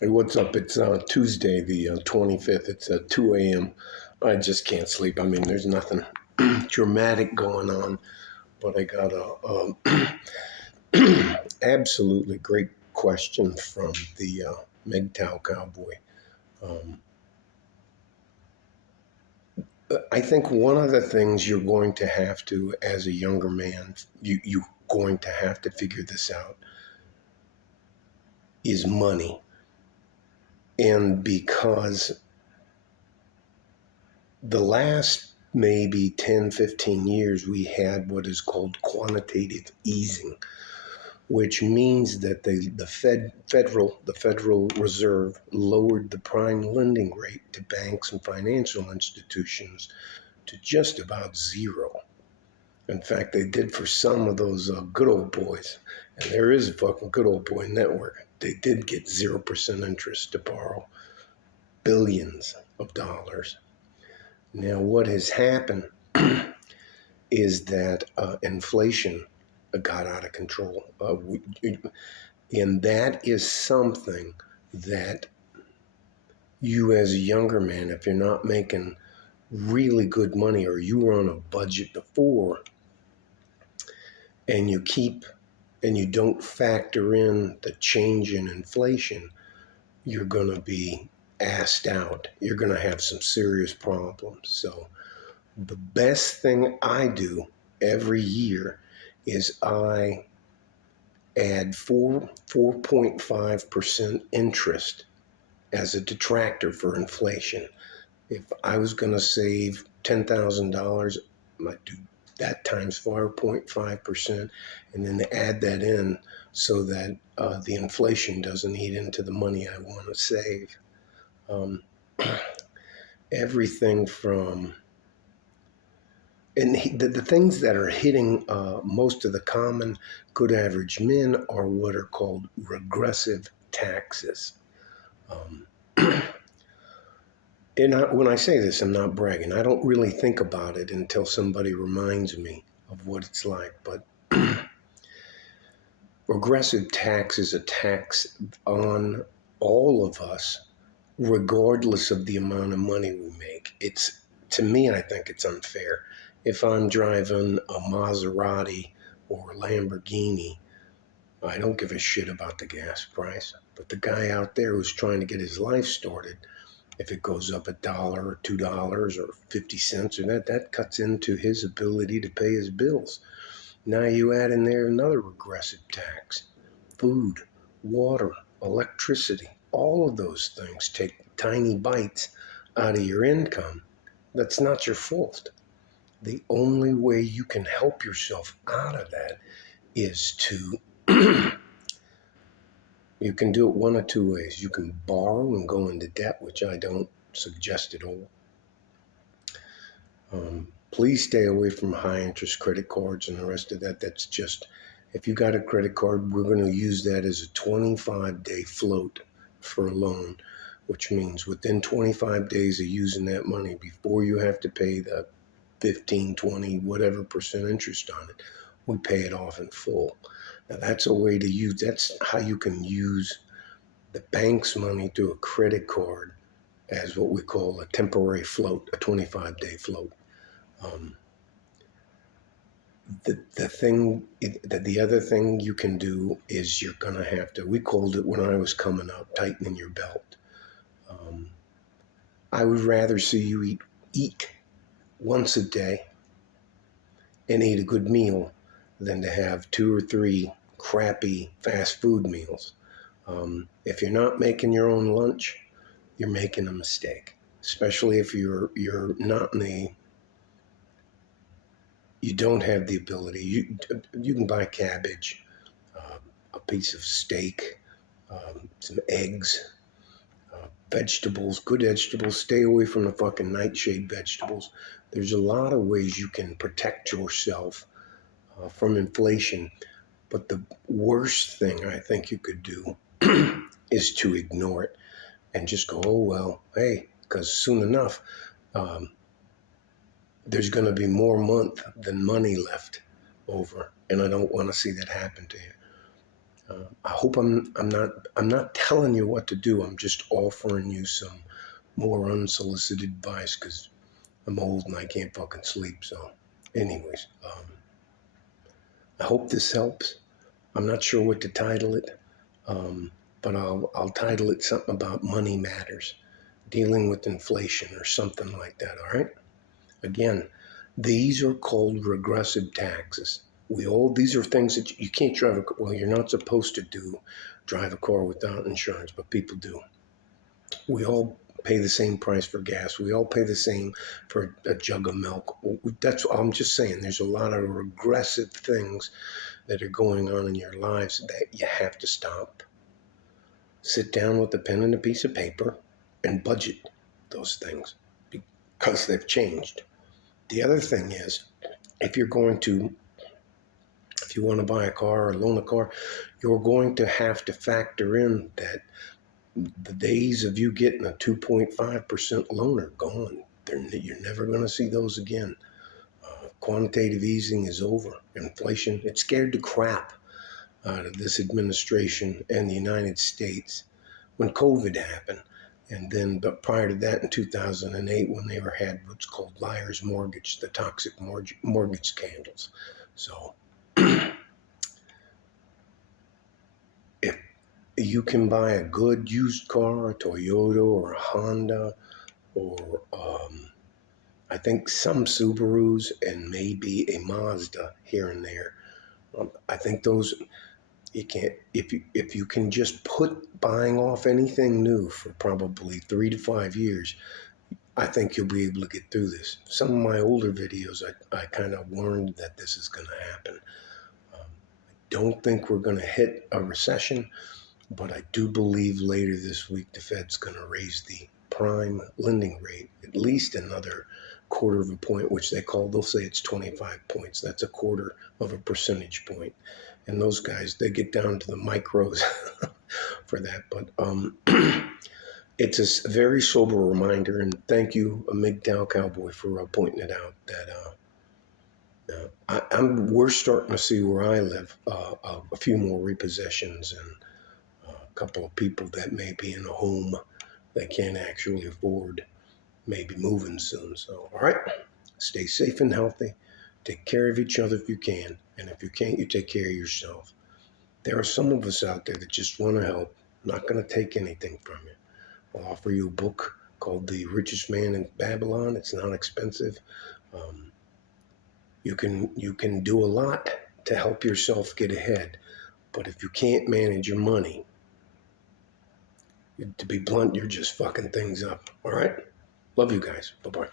Hey, what's up? It's Tuesday, the 25th. It's 2 a.m. I just can't sleep. I mean, there's nothing dramatic going on, but I got absolutely great question from the MGTOW cowboy. Um, I think one of the things you're going to have to, as a younger man, you going to have to figure this out is money. And because the last maybe 10, 15 years, we had what is called quantitative easing, which means that the Federal Reserve lowered the prime lending rate to banks and financial institutions to just about zero. In fact, they did for some of those good old boys, and there is a fucking good old boy network. They did get 0% interest to borrow billions of dollars. Now, what has happened is that inflation got out of control. And that is something that you, as a younger man, if you're not making really good money or you were on a budget before and you don't factor in the change in inflation, you're going to be assed out. You're going to have some serious problems. So the best thing I do every year is I add 4.5% interest as a detractor for inflation. If I was going to save $10,000, I might do that times 4.5%, and then add that in so that the inflation doesn't eat into the money I want to save. Um, Everything from and the things that are hitting most of the common good average men are what are called regressive taxes. Um, when I say this, I'm not bragging. I don't really think about it until somebody reminds me of what it's like. But regressive tax is a tax on all of us, regardless of the amount of money we make. It's, to me, I think it's unfair. If I'm driving a Maserati or a Lamborghini, I don't give a shit about the gas price. But the guy out there who's trying to get his life started, if it goes up $1 or $2 or 50 cents, or that cuts into his ability to pay his bills. Now you add in there another regressive tax: food, water, electricity. All of those things take tiny bites out of your income. That's not your fault. The only way you can help yourself out of that is to you can do it one of two ways. You can borrow and go into debt, which I don't suggest at all. Please stay away from high interest credit cards and the rest of that. That's just, if you got a credit card, we're going to use that as a 25-day float for a loan, which means within 25 days of using that money, before you have to pay the 15, 20, whatever percent interest on it, we pay it off in full. Now that's a way to use, that's how you can use the bank's money through a credit card as what we call a temporary float, a 25-day float. Um, the other thing you can do is you're going to have to, we called it when I was coming up, tightening your belt. Um, I would rather see you eat once a day and eat a good meal than to have two or three crappy fast food meals. If you're not making your own lunch, you're making a mistake, especially if you're not in the, you don't have the ability. You can buy cabbage, a piece of steak, some eggs, vegetables, good vegetables. Stay away from the fucking nightshade vegetables. There's a lot of ways you can protect yourself from inflation. But the worst thing I think you could do is to ignore it and just go, oh, well, hey, because soon enough, um, there's going to be more month than money left over. And I don't want to see that happen to you. I hope I'm not telling you what to do. I'm just offering you some more unsolicited advice because I'm old and I can't fucking sleep. So, anyways, I hope this helps. I'm not sure what to title it, um, but I'll title it something about money matters, dealing with inflation or something like that. All right. Again, these are called regressive taxes. These are things that you can't drive well, you're not supposed to drive a car without insurance, but people do. We all pay the same price for gas. We all pay the same for a jug of milk. That's I'm just saying. There's a lot of regressive things that are going on in your lives that you have to stop. Sit down with a pen and a piece of paper and budget those things because they've changed. The other thing is, if you're going to, if you want to buy a car or loan a car, you're going to have to factor in that the days of you getting a 2.5% loan are gone. You're never going to see those again. Quantitative easing is over. Inflation, it scared the crap out of this administration and the United States when COVID happened. And then, but prior to that, in 2008, when they had what's called liar's mortgage, the toxic mortgage scandals. So, if you can buy a good used car, a Toyota or a Honda, or I think some Subarus and maybe a Mazda here and there. I think those you can't if you can just put buying off anything new for probably 3 to 5 years. I think you'll be able to get through this. Some of my older videos, I kind of warned that this is going to happen. Don't think we're going to hit a recession, but I do believe later this week the Fed's going to raise the prime lending rate at least another quarter of a point, which they'll say it's 25 points. That's a quarter of a percentage point. And those guys, they get down to the micros for that. But it's a very sober reminder. And thank you, MGTOW Cowboy, for pointing it out that we're starting to see where I live a few more repossessions and a couple of people that may be in a home they can't actually afford, maybe moving soon. So, all right, stay safe and healthy. Take care of each other if you can. And if you can't, you take care of yourself. There are some of us out there that just want to help. I'm not going to take anything from you. I'll offer you a book called The Richest Man in Babylon. It's not expensive. Um, you can do a lot to help yourself get ahead. But if you can't manage your money, to be blunt, you're just fucking things up. All right? Love you guys. Bye-bye.